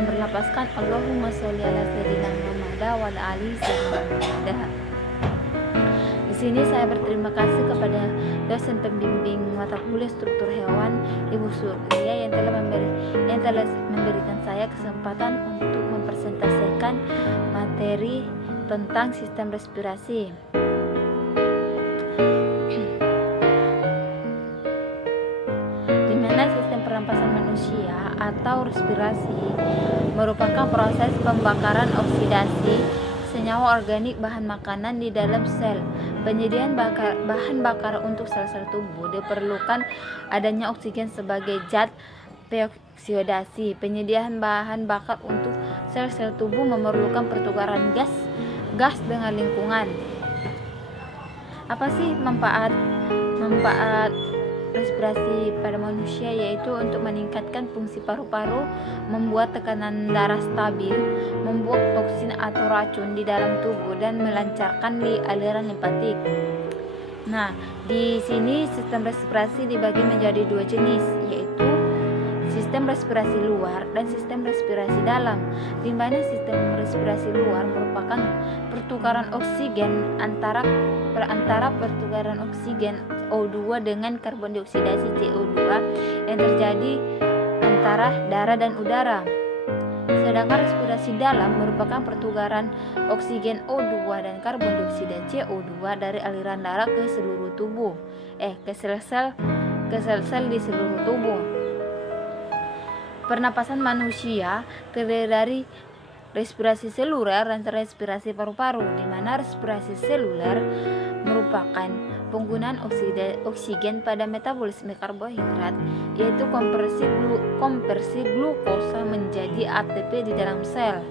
dan berlapaskan Allahumma sholli ala sayyidina Muhammad wa ala ali sayyidina Muhammad. Di sini saya berterima kasih kepada dosen pembimbing mata kuliah struktur hewan Ibu Surya yang telah memberikan saya kesempatan untuk mempresentasikan materi tentang sistem respirasi. Di mana sistem pernapasan manusia atau respirasi merupakan proses pembakaran oksidasi senyawa organik bahan makanan di dalam sel. Penyediaan bahan bakar untuk sel-sel tubuh diperlukan adanya oksigen sebagai zat peoksidasi. Penyediaan bahan bakar untuk sel-sel tubuh memerlukan pertukaran gas dengan lingkungan. Apa sih manfaat respirasi pada manusia? Yaitu untuk meningkatkan fungsi paru-paru, membuat tekanan darah stabil, membuat toksin atau racun di dalam tubuh, dan melancarkan aliran limpatik. Nah, di sini sistem respirasi dibagi menjadi dua jenis, yaitu sistem respirasi luar dan sistem respirasi dalam. Di mana sistem respirasi luar merupakan pertukaran oksigen antara pertukaran oksigen O2 dengan karbon dioksidasi CO2 yang terjadi antara darah dan udara. Sedangkan respirasi dalam merupakan pertukaran oksigen O2 dan karbon dioksida CO2 dari aliran darah ke seluruh tubuh, ke sel-sel di seluruh tubuh. Pernapasan manusia terdiri dari respirasi seluler dan respirasi paru-paru, di mana respirasi seluler merupakan penggunaan oksigen pada metabolisme karbohidrat, yaitu konversi glukosa menjadi ATP di dalam sel.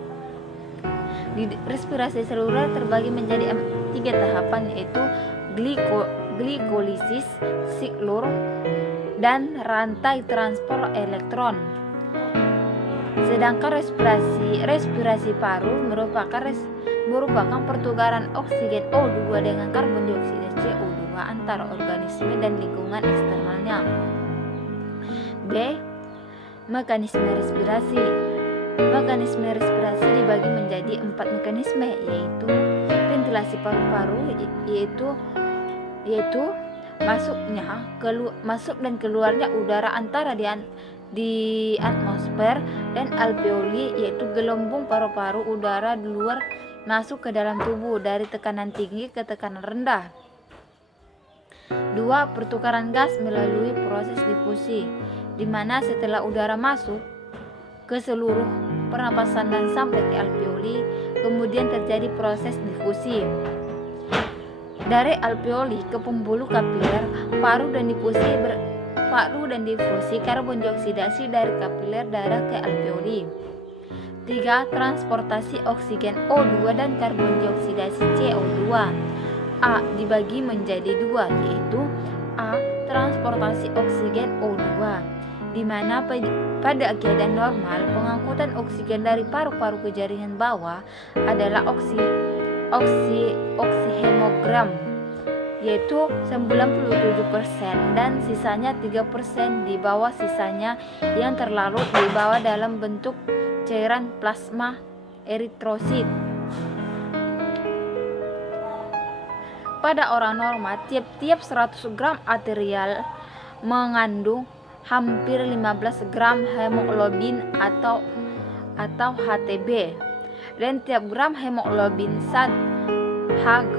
Di respirasi seluler terbagi menjadi 3 tahapan, yaitu glikolisis, siklur, dan rantai transport elektron. Sedangkan respirasi paru merupakan pertukaran oksigen O2 dengan karbon dioksida CO2 antara organisme dan lingkungan eksternalnya. B. Mekanisme respirasi. Mekanisme respirasi dibagi menjadi 4 mekanisme, yaitu ventilasi paru-paru, yaitu masuk dan keluarnya udara antara di atmosfer, dan alveoli, yaitu gelembung paru-paru udara di luar masuk ke dalam tubuh dari tekanan tinggi ke tekanan rendah. 2. Pertukaran gas melalui proses difusi, di mana setelah udara masuk ke seluruh pernapasan dan sampai ke alveoli, kemudian terjadi proses difusi. Dari alveoli ke pembuluh kapiler paru dan difusi karbon dioksidasi dari kapiler darah ke alveoli. 3. Transportasi oksigen O2 dan karbon dioksidasi CO2. A dibagi menjadi 2, yaitu A. Transportasi oksigen O2, di mana pada keadaan normal pengangkutan oksigen dari paru-paru ke jaringan bawah adalah oksihemogram, yaitu 97%, dan sisanya 3% di bawah sisanya yang terlarut di bawah dalam bentuk cairan plasma eritrosit. Pada orang normal, tiap-tiap 100 gram arterial mengandung hampir 15 gram hemoglobin atau HTB, dan tiap gram hemoglobin 1 Hg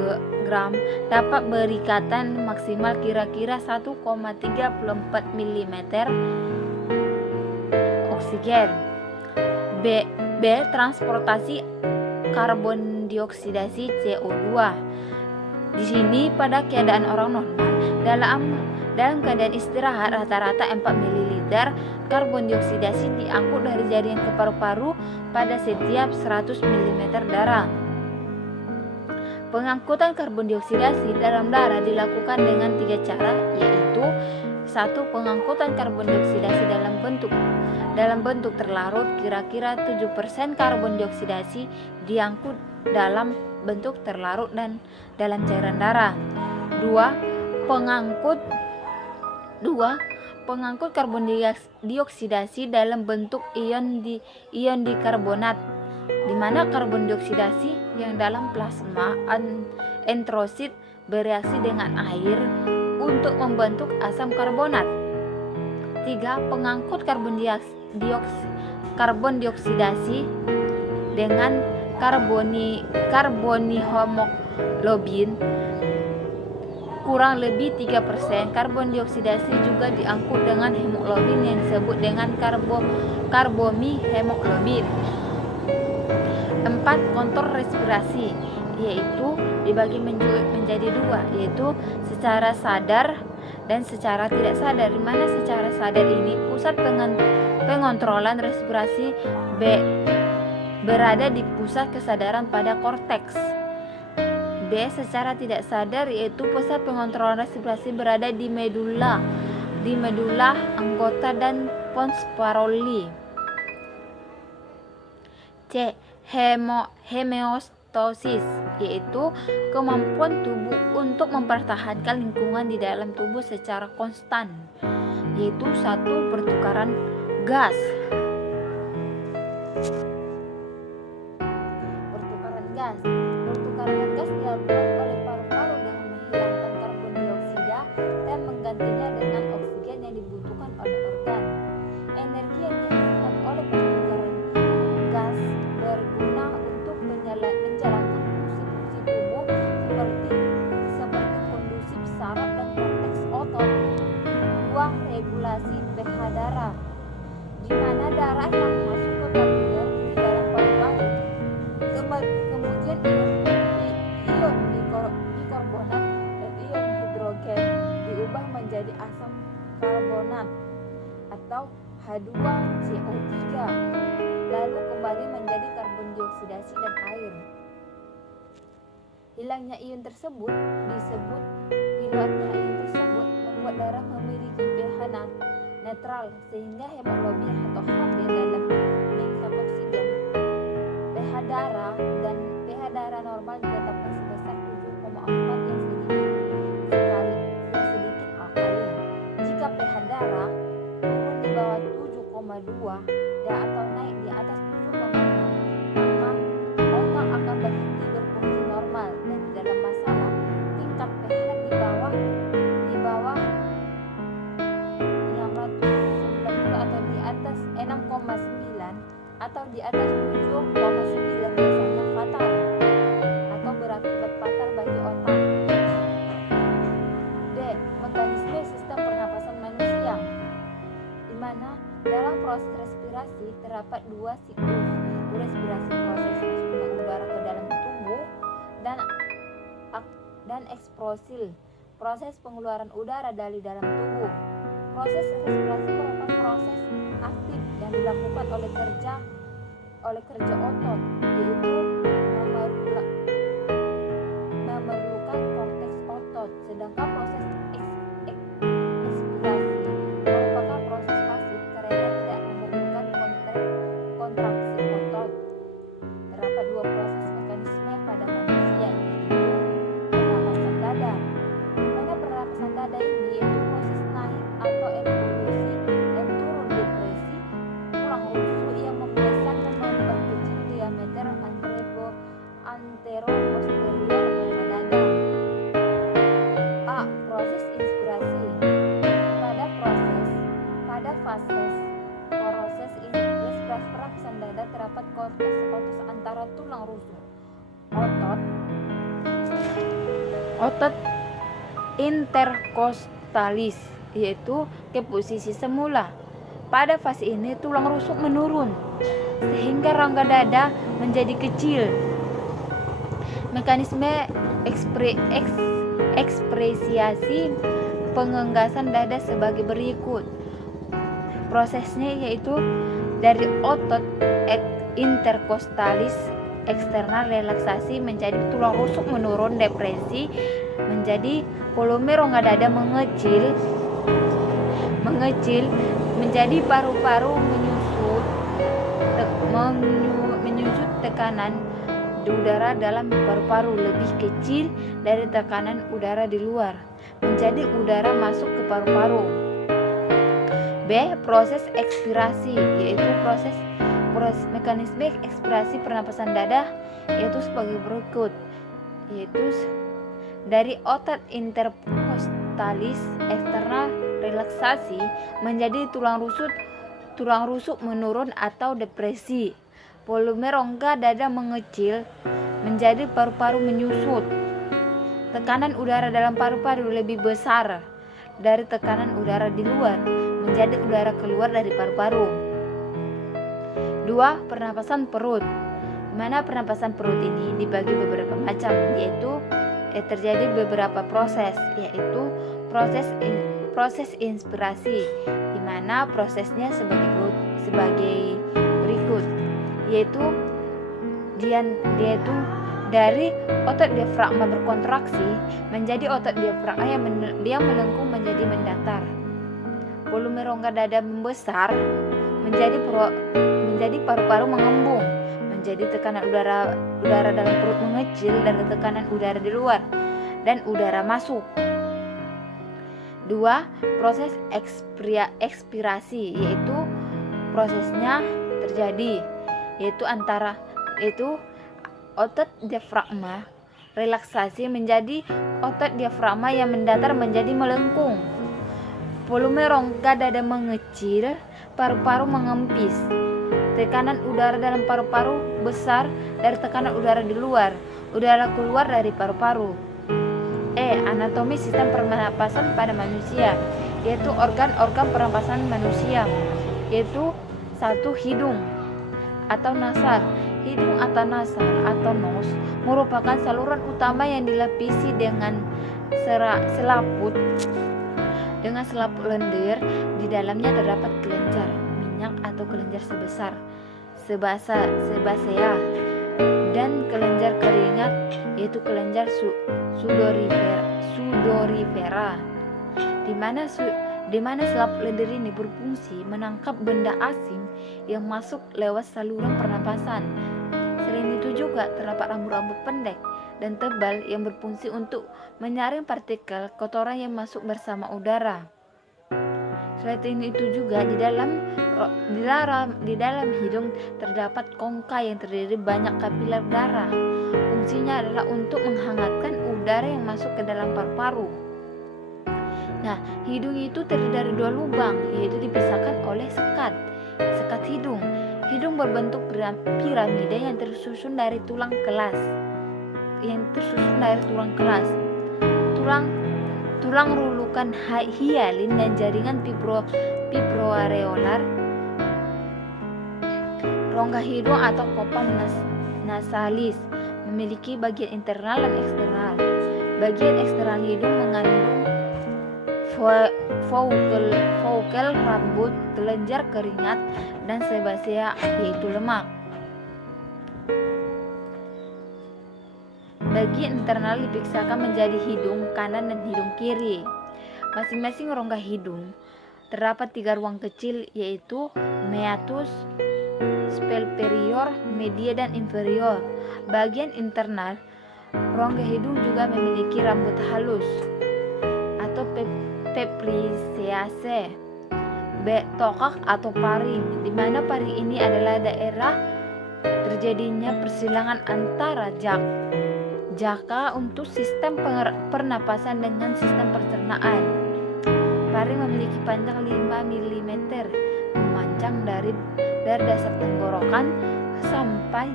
gram dapat berikatan maksimal kira-kira 1,34 mm oksigen. B. Transportasi karbon dioksidasi CO2. Di sini pada keadaan orang normal, dalam keadaan istirahat rata-rata 4 ml karbon dioksidasi diangkut dari jaringan ke paru-paru pada setiap 100 mm darah. Pengangkutan karbon dioksidasi dalam darah dilakukan dengan 3 cara, yaitu 1. Pengangkutan karbon dioksidasi dalam bentuk terlarut, kira-kira 7% karbon dioksidasi diangkut dalam bentuk terlarut dan dalam cairan darah. 2. pengangkut karbon dioksidasi dalam bentuk ion dikarbonat, di mana karbon dioksidasi yang dalam plasma entrosit bereaksi dengan air untuk membentuk asam karbonat. 3. Pengangkut karbon dioksidasi dengan karbonihomoglobin kurang lebih 3%. Karbon dioksidasi juga diangkut dengan hemoglobin yang disebut dengan karbomihemoglobin. 4. Kontrol respirasi, yaitu dibagi menjadi 2, yaitu secara sadar dan secara tidak sadar. Di mana secara sadar ini pusat pengontrolan respirasi berada di pusat kesadaran pada korteks. B. Secara tidak sadar, yaitu pusat pengontrolan respirasi berada di medula anggota dan pons Parolin. C. Homeostasis, yaitu kemampuan tubuh untuk mempertahankan lingkungan di dalam tubuh secara konstan, yaitu 1. Pertukaran gas. Pertukaran gas dilakukan oleh paru-paru dengan menghilangkan karbon dioksida dan menggantinya dengan oksigen yang dibutuhkan oleh organ. Energi yang dihasilkan oleh pertukaran gas berguna untuk menjalankan fungsi-fungsi tubuh seperti kondusif saraf dan korteks otot. 2. Regulasi pH darah, di mana darah yang masuk ke kapiler di dalam paru-paru kemudian ion bikarbonat dan ion hidrogen diubah menjadi asam karbonat atau H2CO3, lalu kembali menjadi karbon dioksidasi dan air. Hilangnya ion tersebut membuat darah memiliki pH netral, sehingga hemoglobin atau Hb dalam mengikat oksigen. pH darah normal ditetapkan sebesar 7,4 yang sedikit alkalin. Jika pH darah turun di bawah 7,2 atau naik di atas 7,6, maka otak akan berhenti berfungsi normal, dan di dalam masalah tingkat pH di bawah 690 atau di atas 6,9 atau di atas 7,9 biasanya fatal atau berakibat fatal bagi otak. D. Mekanisme sistem pernapasan manusia, di mana dalam proses respirasi terdapat 2 siklus, yaitu respirasi proses masuknya udara ke dalam tubuh dan eksprosil, proses pengeluaran udara dari dalam tubuh. Proses respirasi merupakan proses aktif yang dilakukan oleh kerja otot, yaitu memerlukan korteks otot. Sedangkan proses ekspirasi merupakan proses pasif karena tidak memerlukan kontraksi otot. Terdapat 2 proses mekanisme pada manusia, yaitu pernapasan dada, di mana pernapasan dada ini yaitu proses naik atau evolusi dan turun depresi tulang rusuk yang membesar dan memperkecil diameter antero-posterior pada dada. A. Proses inspirasi. Pada fase proses respirasi pernapasan dada terdapat korteks otot antara tulang rusuk otot interkostalis, yaitu ke posisi semula. Pada fase ini tulang rusuk menurun sehingga rongga dada menjadi kecil. Mekanisme ekspresiasi pengenggasan dada sebagai berikut. Prosesnya yaitu dari otot interkostalis eksternal relaksasi menjadi tulang rusuk menurun depresi, menjadi volume rongga dada mengecil menjadi paru-paru menyusut tekanan udara dalam paru-paru lebih kecil dari tekanan udara di luar, menjadi udara masuk ke paru-paru. B. Proses ekspirasi, yaitu proses mekanisme ekspirasi pernapasan dada yaitu sebagai berikut, yaitu dari otot intercostalis eksternal relaksasi menjadi tulang rusuk menurun atau depresi. Volume rongga dada mengecil menjadi paru-paru menyusut. Tekanan udara dalam paru-paru lebih besar dari tekanan udara di luar menjadi udara keluar dari paru-paru. 2. Pernapasan perut, di mana pernapasan perut ini dibagi beberapa macam, yaitu terjadi beberapa proses, yaitu proses inspirasi, di mana prosesnya sebagai berikut, yaitu dari otot diafragma berkontraksi menjadi otot diafragma yang melengkung menjadi mendatar. Volume rongga dada membesar menjadi paru-paru mengembung, menjadi tekanan udara dalam perut mengecil dari tekanan udara di luar dan udara masuk. 2. Proses ekspirasi, yaitu prosesnya terjadi yaitu otot diafragma relaksasi menjadi otot diafragma yang mendatar menjadi melengkung. Volume rongga dada mengecil, paru-paru mengempis. Tekanan udara dalam paru-paru besar dari tekanan udara di luar, udara keluar dari paru-paru. Anatomi sistem pernapasan pada manusia, yaitu organ-organ pernapasan manusia, yaitu 1. Hidung atau nasal. Hidung atau nasal atau nos merupakan saluran utama yang dilapisi dengan selaput lendir. Di dalamnya terdapat kelenjar minyak atau kelenjar sebasea dan kelenjar keringat, yaitu kelenjar sudorifera, di mana selaput lendir ini berfungsi menangkap benda asing yang masuk lewat saluran pernapasan. Selain itu juga terdapat rambut-rambut pendek dan tebal yang berfungsi untuk menyaring partikel kotoran yang masuk bersama udara. Selain itu juga di dalam hidung terdapat kongka yang terdiri banyak kapiler darah. Fungsinya adalah untuk menghangatkan udara yang masuk ke dalam paru-paru. Nah, hidung itu terdiri dari 2 lubang, yaitu dipisahkan oleh sekat hidung. Hidung berbentuk piramida yang tersusun dari tulang kelas. Tulang rulukan hialin dan jaringan fibroareolar. Rongga hidung atau copa nasalis memiliki bagian internal dan eksternal. Bagian eksternal hidung mengandung follikel rambut, kelenjar keringat, dan sebasea, yaitu lemak. Bagian internal dipisahkan menjadi hidung kanan dan hidung kiri. Masing-masing rongga hidung terdapat 3 ruang kecil, yaitu meatus, superior, media, dan inferior. Bagian internal rongga hidung juga memiliki rambut halus atau peprisease, tokak atau paring, di mana paring ini adalah daerah terjadinya persilangan antara jaka untuk sistem pernapasan dengan sistem pencernaan. Paring memiliki panjang 5 mm, memanjang dari dasar tenggorokan sampai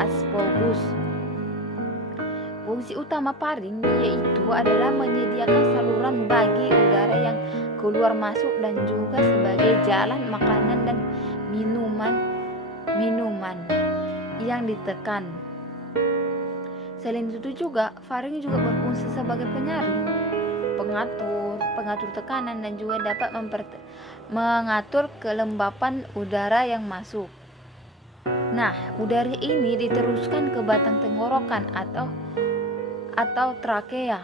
aspogus. Fungsi utama paring yaitu adalah menyediakan saluran bagi udara yang keluar masuk dan juga sebagai jalan makanan dan minuman yang ditekan. Selain itu juga, faring juga berfungsi sebagai penyaring, pengatur tekanan, dan juga dapat mengatur kelembapan udara yang masuk. Nah, udara ini diteruskan ke batang tenggorokan atau trakea.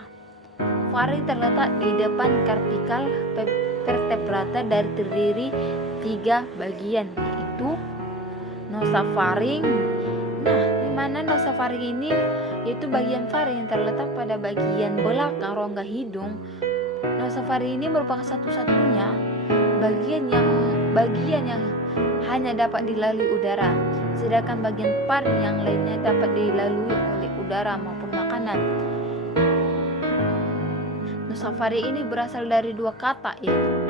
Faring terletak di depan cervical vertebrata dari terdiri 3 bagian, yaitu nosofaring. Nah, di mana nosofaring ini yaitu bagian faring yang terletak pada bagian belakang rongga hidung Nah, safari ini merupakan satu-satunya bagian yang hanya dapat dilalui udara, sedangkan bagian par yang lainnya dapat dilalui oleh udara maupun makanan. Nah, safari ini berasal dari dua kata, yaitu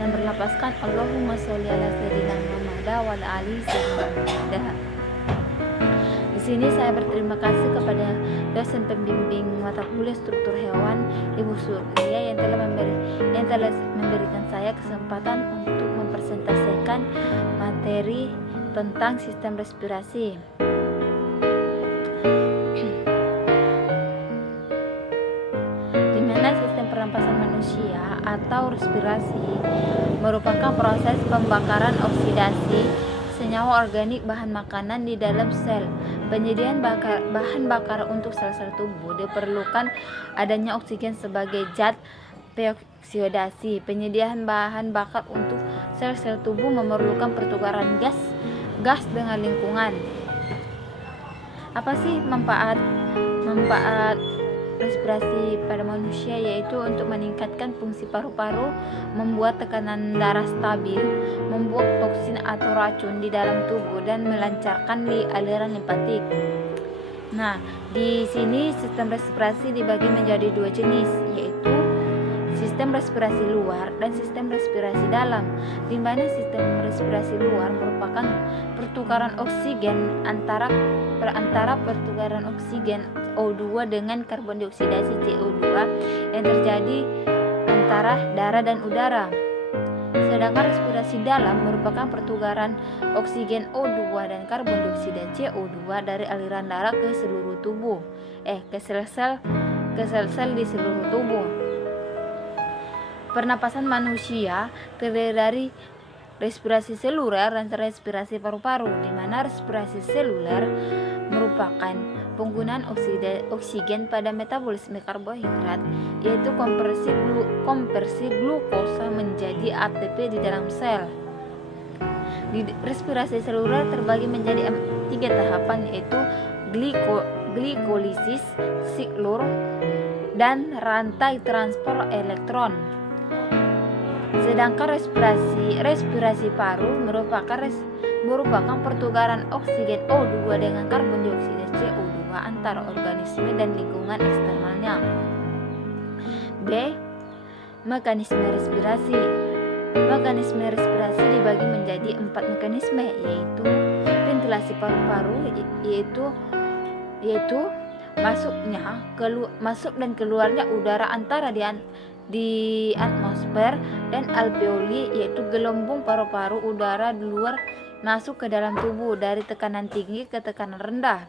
dan berlapaskan Allahumma sholli ala sayyidina Muhammad wa ala ali sayyidina Muhammad. Di Di sini saya berterima kasih kepada dosen pembimbing mata kuliah struktur hewan Ibu Surya yang telah memberikan saya kesempatan untuk mempresentasikan materi tentang sistem respirasi. Di mana sistem pernapasan manusia atau respirasi merupakan proses pembakaran oksidasi senyawa organik bahan makanan di dalam sel. Penyediaan bahan bakar untuk sel-sel tubuh diperlukan adanya oksigen sebagai zat peoksidasi. Penyediaan bahan bakar untuk sel-sel tubuh memerlukan pertukaran gas dengan lingkungan. Apa sih manfaat respirasi pada manusia? Yaitu untuk meningkatkan fungsi paru-paru, membuat tekanan darah stabil, membuang toksin atau racun di dalam tubuh, dan melancarkan aliran limpatik. Nah, di sini sistem respirasi dibagi menjadi dua jenis, yaitu sistem respirasi luar dan sistem respirasi dalam. Di mana sistem respirasi luar merupakan pertukaran oksigen antara pertukaran oksigen O2 dengan karbon dioksidasi CO2 yang terjadi antara darah dan udara. Sedangkan respirasi dalam merupakan pertukaran oksigen O2 dan karbon dioksida CO2 dari aliran darah ke seluruh tubuh, ke sel-sel di seluruh tubuh. Pernapasan manusia terdiri dari respirasi seluler dan respirasi paru-paru, di mana respirasi seluler merupakan penggunaan oksigen pada metabolisme karbohidrat, yaitu konversi glukosa menjadi ATP di dalam sel. Di respirasi seluler terbagi menjadi 3 tahapan, yaitu glikolisis, siklur, dan rantai transport elektron. Sedangkan respirasi paru merupakan pertukaran oksigen O2 dengan karbon dioksida CO2 antara organisme dan lingkungan eksternalnya. B. Mekanisme respirasi. Mekanisme respirasi dibagi menjadi 4 mekanisme, yaitu ventilasi paru-paru, yaitu masuk dan keluarnya udara antara di atmosfer, dan alveoli, yaitu gelembung paru-paru udara di luar masuk ke dalam tubuh dari tekanan tinggi ke tekanan rendah.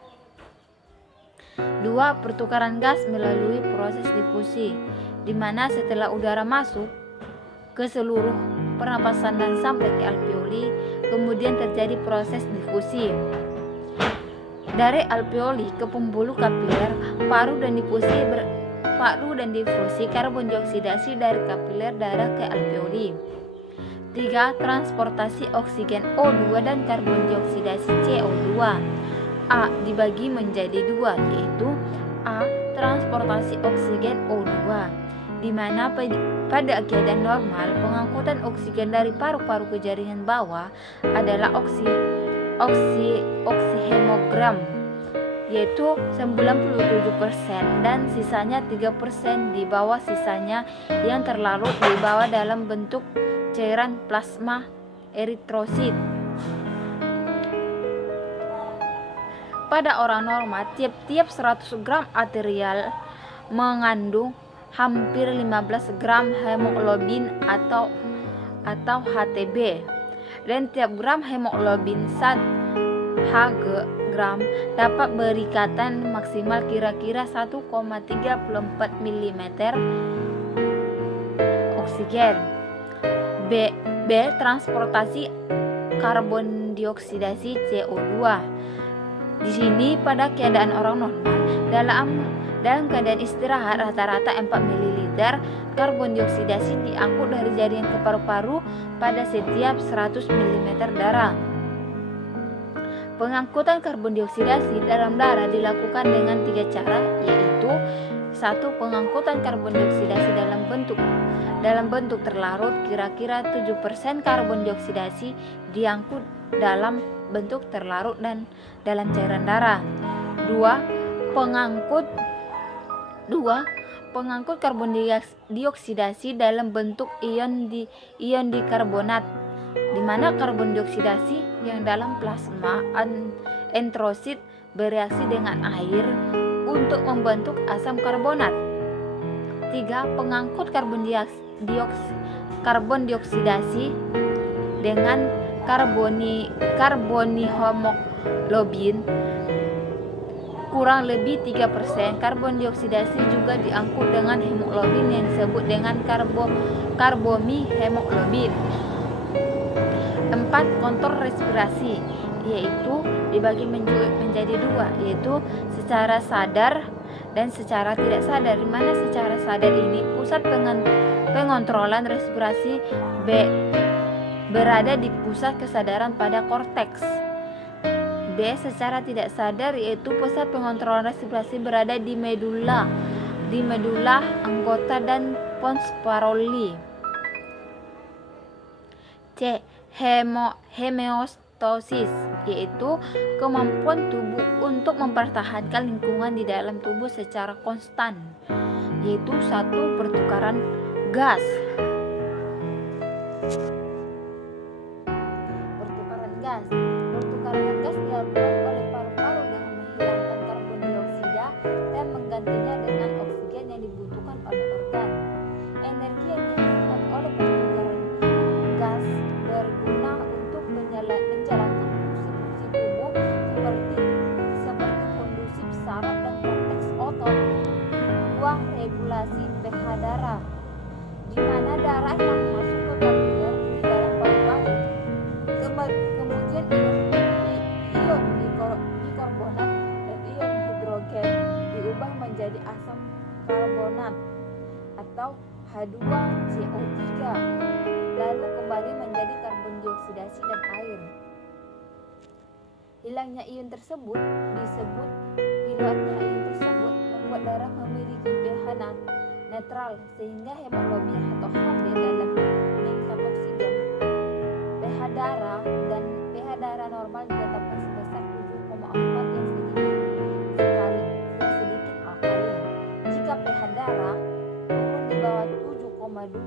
2. Pertukaran gas melalui proses difusi, di mana setelah udara masuk ke seluruh pernapasan dan sampai ke alveoli, kemudian terjadi proses difusi. Dari alveoli ke pembuluh kapiler, paru dan difusi karbon dioksidasi dari kapiler darah ke alveoli. 3. Transportasi oksigen O2 dan karbon dioksidasi CO2. A dibagi menjadi 2, yaitu A. Transportasi oksigen O2, di mana pada keadaan normal pengangkutan oksigen dari paru-paru ke jaringan bawah adalah oksihemogram, yaitu 97%, dan sisanya 3% di bawah sisanya yang terlarut di bawah dalam bentuk cairan plasma eritrosit. Pada orang normal, tiap 100 gram arterial mengandung hampir 15 gram hemoglobin atau HTB, dan tiap gram hemoglobin 1 Hg gram dapat berikatan maksimal kira-kira 1,34 mm oksigen. B. Transportasi karbon dioksidasi CO2. Di sini pada keadaan orang normal, dalam keadaan istirahat rata-rata 4 ml karbon dioksidasi diangkut dari jaringan ke paru-paru pada setiap 100 ml darah. Pengangkutan karbon dioksidasi dalam darah dilakukan dengan 3 cara, yaitu 1. Pengangkutan karbon dioksidasi dalam bentuk terlarut, kira-kira 7% karbon dioksidasi diangkut dalam bentuk terlarut dan dalam cairan darah. 2. Pengangkut karbon dioksidasi dalam bentuk ion dikarbonat, di mana karbon dioksidasi yang dalam plasma enterosit bereaksi dengan air untuk membentuk asam karbonat. 3. Pengangkut karbon dioksidasi dengan karbonihemoglobin kurang lebih 3%. Karbon dioksidasi juga diangkut dengan hemoglobin yang disebut dengan karbomihemoglobin. 4. Kontrol respirasi, yaitu dibagi menjadi dua, yaitu secara sadar dan secara tidak sadar. Di mana secara sadar ini pusat pengontrolan respirasi berada di pusat kesadaran pada korteks. B. Secara tidak sadar, yaitu pusat pengontrolan respirasi berada di medula anggota dan pons Parolin. C. Homeostasis, yaitu kemampuan tubuh untuk mempertahankan lingkungan di dalam tubuh secara konstan, yaitu 1. Pertukaran gas. Pertukaran gas dilakukan oleh paru-paru dengan menghilangkan karbon dioksida dan menggantinya dengan oksigen yang dibutuhkan oleh organ. Energi yang dihasilkan oleh pertukaran gas berguna untuk menjalankan fungsi-fungsi tubuh seperti kondusif saraf dan korteks otot. 2. Regulasi pH darah, di mana darah yang masuk ke kapiler di dalam paru-paru kemudian ion bikarbonat dan ion hidrogen diubah menjadi asam karbonat atau H2CO3, lalu kembali menjadi karbon dioksidasi dan air. Hilangnya ion tersebut membuat darah memiliki pH netral sehingga hemoglobin atau HB dalam mengikat oksigen. pH darah normal ditetapkan sebesar 7,4 yang sedikit alkalin. Jika pH darah turun di bawah 7,2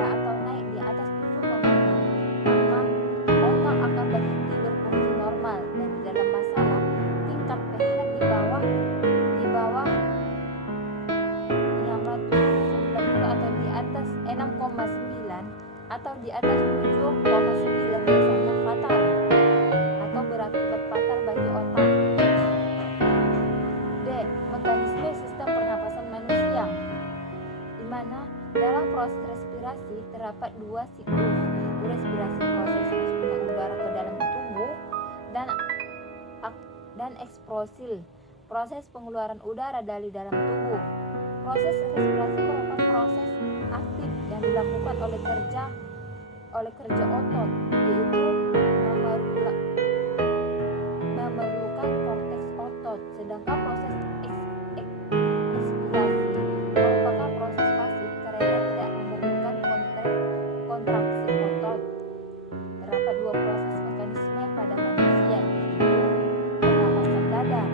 atau naik di atas 7,6, maka otak akan berhenti berfungsi normal, dan dalam masalah tingkat pH di bawah 690 atau di atas 6,9 atau di atas 7,9 biasanya fatal atau berakibat fatal bagi otak. D. Mekanisme sistem pernapasan manusia, di mana dalam proses respirasi terdapat dua siklus, yaitu respirasi proses masuknya udara ke dalam tubuh dan eksprosil, proses pengeluaran udara dari dalam tubuh. Proses respirasi merupakan proses aktif yang dilakukan oleh kerja otot, yaitu memerlukan korteks otot. Sedangkan proses ekspirasi merupakan proses pasif karena tidak memerlukan kontraksi otot. Terdapat dua proses mekanisme pada manusia, yaitu pernapasan dada,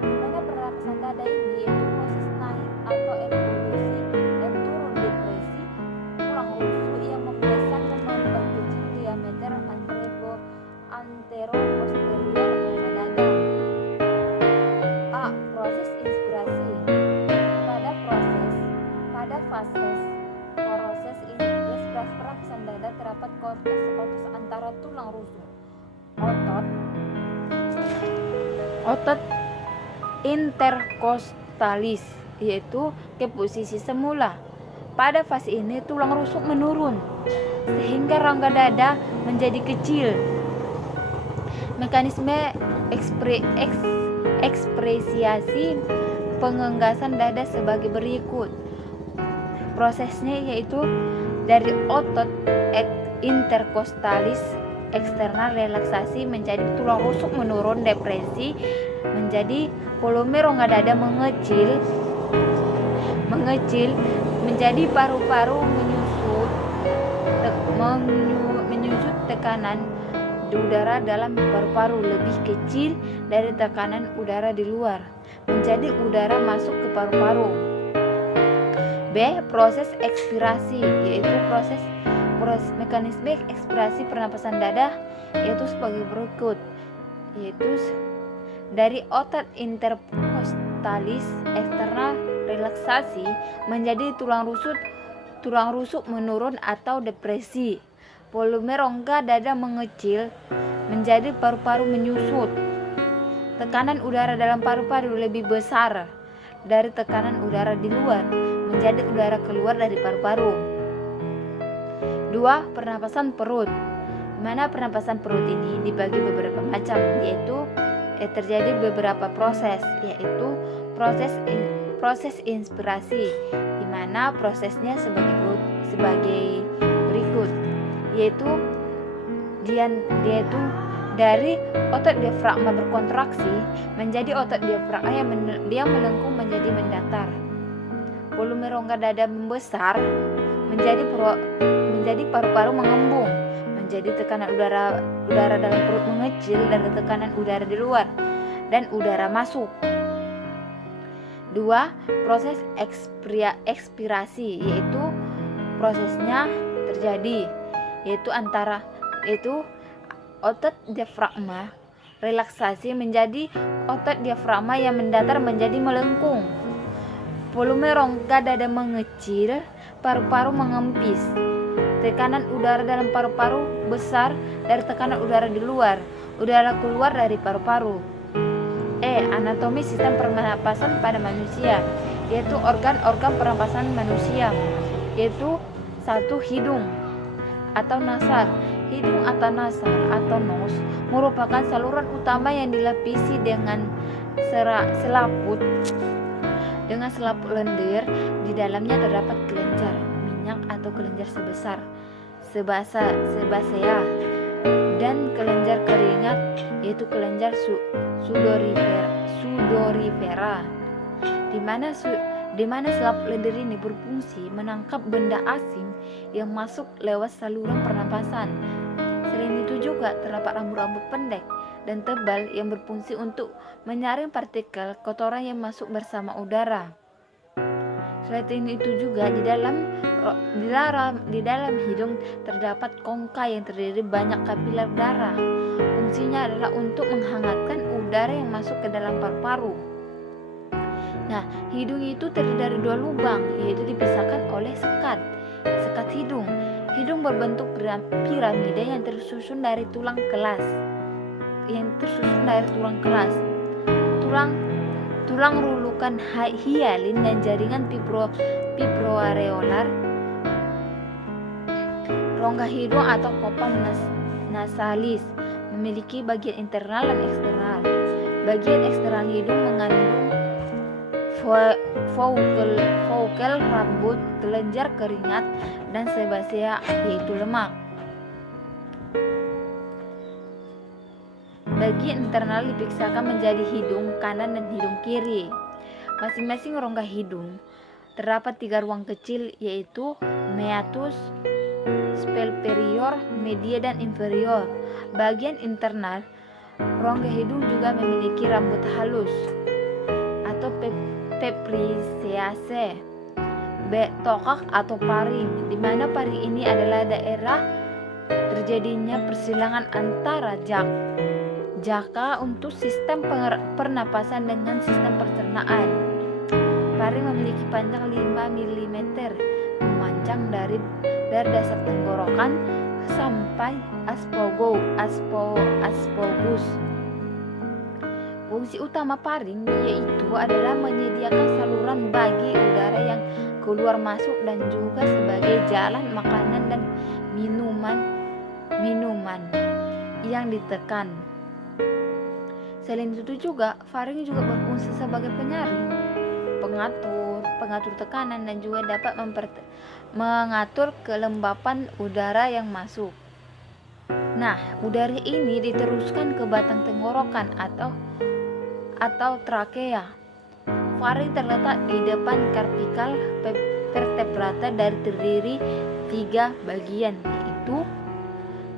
di mana pernapasan dada ini yaitu proses naik atau evolusi dan turun depresi tulang rusuk yang membesar dan memperkecil diameter antero-posterior pada dada. A. Proses inspirasi. Pada fase proses inspirasi pernapasan dada terdapat korteks otot antara tulang rusuk, otot interkostalis, yaitu ke posisi semula. Pada fase ini tulang rusuk menurun sehingga rongga dada menjadi kecil. Mekanisme ekspresiasi pengenggasan dada sebagai berikut. Prosesnya yaitu dari otot interkostalis eksternal relaksasi menjadi tulang rusuk menurun depresi menjadi volume rongga dada mengecil menjadi paru-paru menyusut tekanan udara dalam paru-paru lebih kecil dari tekanan udara di luar menjadi udara masuk ke paru-paru. B. Proses ekspirasi, yaitu proses mekanisme ekspirasi pernapasan dada yaitu sebagai berikut, yaitu Dari otot intercostalis eksternal relaksasi menjadi tulang rusuk menurun atau depresi. Volume rongga dada mengecil menjadi paru-paru menyusut. Tekanan udara dalam paru-paru lebih besar dari tekanan udara di luar, menjadi udara keluar dari paru-paru. 2. Pernapasan perut. Mana pernapasan perut ini dibagi beberapa macam, yaitu terjadi beberapa proses, yaitu proses inspirasi, di mana prosesnya sebagai berikut, yaitu dari otot diafragma berkontraksi menjadi otot diafragma yang melengkung menjadi mendatar. Volume rongga dada membesar menjadi paru-paru mengembung, menjadi tekanan udara dalam perut mengecil dari tekanan udara di luar dan udara masuk. 2. Proses ekspirasi, yaitu prosesnya terjadi yaitu otot diafragma relaksasi menjadi otot diafragma yang mendatar menjadi melengkung. Volume rongga dada mengecil, paru-paru mengempis. Tekanan udara dalam paru-paru besar dari tekanan udara di luar, udara keluar dari paru-paru. Anatomi sistem pernapasan pada manusia, yaitu organ-organ pernapasan manusia, yaitu 1. Hidung atau nasal. Hidung atau nasal atau nose merupakan saluran utama yang dilapisi dengan selaput lendir. Di dalamnya terdapat kelenjar minyak atau kelenjar sebasea dan kelenjar keringat, yaitu kelenjar sudorifera, di mana selaput lendir ini berfungsi menangkap benda asing yang masuk lewat saluran pernapasan. Selain itu juga terdapat rambut-rambut pendek dan tebal yang berfungsi untuk menyaring partikel kotoran yang masuk bersama udara. Selain itu juga di dalam hidung terdapat kongka yang terdiri banyak kapiler darah. Fungsinya adalah untuk menghangatkan udara yang masuk ke dalam paru-paru. Nah, hidung itu terdiri dari 2 lubang, yaitu dipisahkan oleh sekat hidung. Hidung berbentuk piramida yang tersusun dari tulang kelas. Tulang rulukan hialin dan jaringan fibroareolar. Rongga hidung atau copa nasalis memiliki bagian internal dan eksternal. Bagian eksternal hidung mengandung follikel rambut, kelenjar keringat, dan sebasea, yaitu lemak. Bagian internal dipisahkan menjadi hidung kanan dan hidung kiri. Masing-masing rongga hidung terdapat 3 ruang kecil, yaitu meatus, superior, media, dan inferior. Bagian internal rongga hidung juga memiliki rambut halus atau peprisease, tokak atau paring, di mana paring ini adalah daerah terjadinya persilangan antara jaka untuk sistem pernapasan dengan sistem pencernaan. Paring memiliki panjang 5 mm, memanjang dari dasar tenggorokan sampai aspogus. Fungsi utama paring yaitu adalah menyediakan saluran bagi udara yang keluar masuk dan juga sebagai jalan makanan dan minuman yang ditekan. Selain itu juga faring juga berfungsi sebagai penyaring, pengatur tekanan, dan juga dapat mengatur kelembapan udara yang masuk. Nah, udara ini diteruskan ke batang tenggorokan atau trakea. Faring terletak di depan cervical vertebrata dan terdiri 3 bagian, yaitu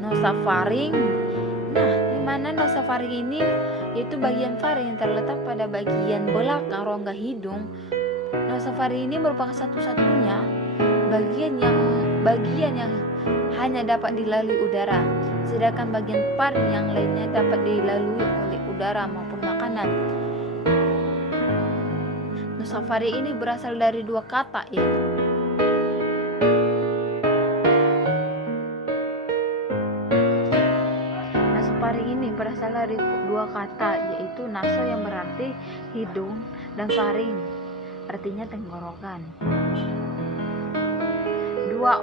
nosofaring. Nah, di mana nosofaring ini yaitu bagian faring yang terletak pada bagian belakang rongga hidung. Nosofaring ini merupakan satu-satunya bagian yang hanya dapat dilalui udara, sedangkan bagian faring yang lainnya dapat dilalui oleh udara maupun makanan. Nasofaring ini berasal dari dua kata, yaitu naso yang berarti hidung dan faring artinya tenggorokan. Dua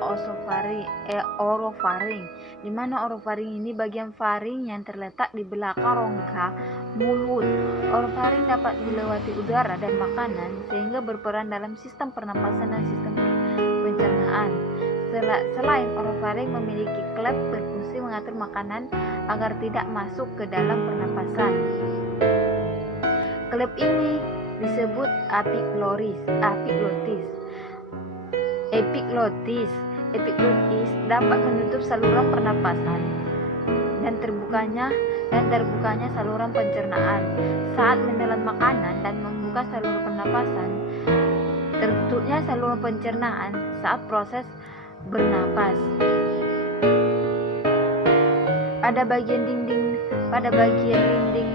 orofaring, di mana orofaring ini bagian faring yang terletak di belakang rongga mulut. Orofaring dapat dilewati udara dan makanan sehingga berperan dalam sistem pernapasan dan sistem pencernaan. Selain orofaring memiliki klep berfungsi mengatur makanan agar tidak masuk ke dalam pernapasan. Klep ini disebut epiglotis. Epiglotis dapat menutup saluran pernapasan dan terbukanya saluran pencernaan saat menelan makanan dan membuka saluran pernapasan. Tertutupnya saluran pencernaan saat proses bernapas. Pada bagian dinding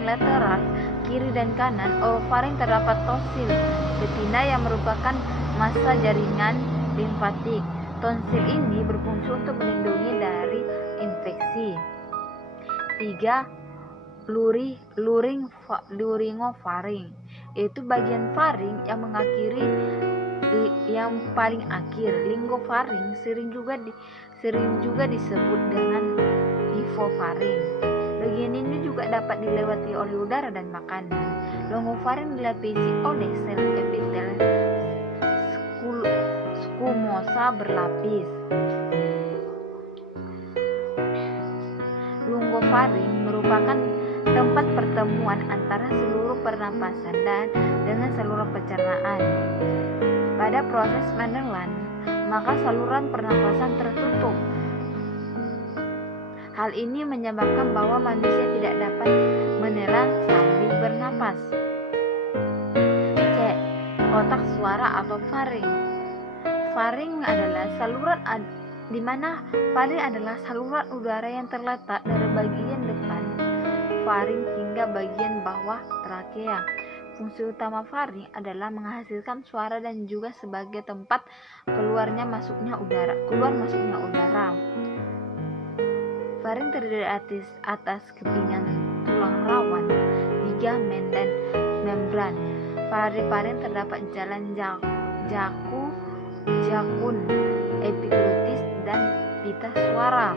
lateral kiri dan kanan orofaring terdapat tonsil betina yang merupakan massa jaringan limfatik. Tonsil ini berfungsi untuk melindungi dari infeksi. 3. Luringofaring, yaitu bagian faring yang paling akhir. Lingofaring sering juga disebut dengan hipofaring. Bagian ini juga dapat dilewati oleh udara dan makanan. Longofaring dilapisi oleh sel epitel skumosa berlapis. Lungofaring merupakan tempat pertemuan antara seluruh pernapasan dengan saluran pencernaan. Pada proses menelan, maka saluran pernapasan tertutup. Hal ini menyebabkan bahwa manusia tidak dapat menelan sambil bernapas. C. Kotak suara atau faring. Faring adalah saluran udara yang terletak dari bagian depan faring hingga bagian bawah trakea. Fungsi utama faring adalah menghasilkan suara dan juga sebagai tempat keluar masuknya udara. Faring terdiri atas kepingan tulang rawan, ligamen, dan membran. Pada faring terdapat jalan jakun, epiglotis, dan pita suara.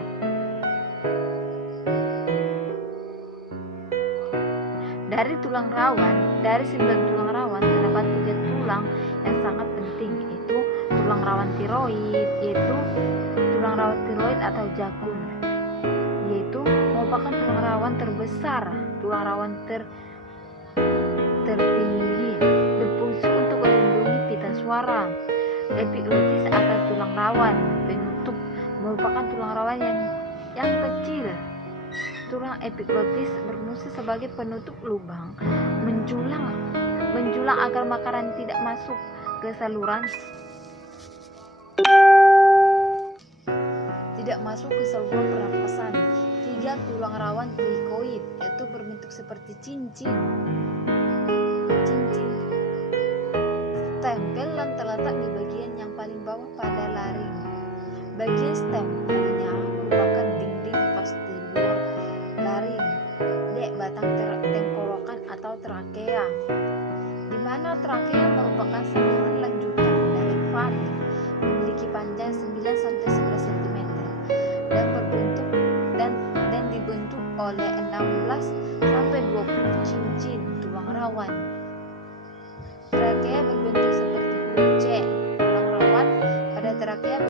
Dari 9 tulang rawan terdapat 3 tulang yang sangat penting, yaitu tulang rawan tiroid atau jakun, yaitu merupakan tulang rawan terbesar, tulang rawan tertinggi, berfungsi untuk melindungi pita suara. Epiglotis atau tulang rawan penutup merupakan tulang rawan yang kecil. Tulang epiglotis berfungsi sebagai penutup lubang menjulang agar makanan tidak masuk ke saluran pernapasan. 3. Tulang rawan krikoid, yaitu berbentuk seperti cincin stempel dan terletak di bagian yang paling bawah pada laring. Bagian stempelnya merupakan dinding posterior laring. D. Batang tenggorokan atau trakea, di mana trakea merupakan saluran lanjutan dari faring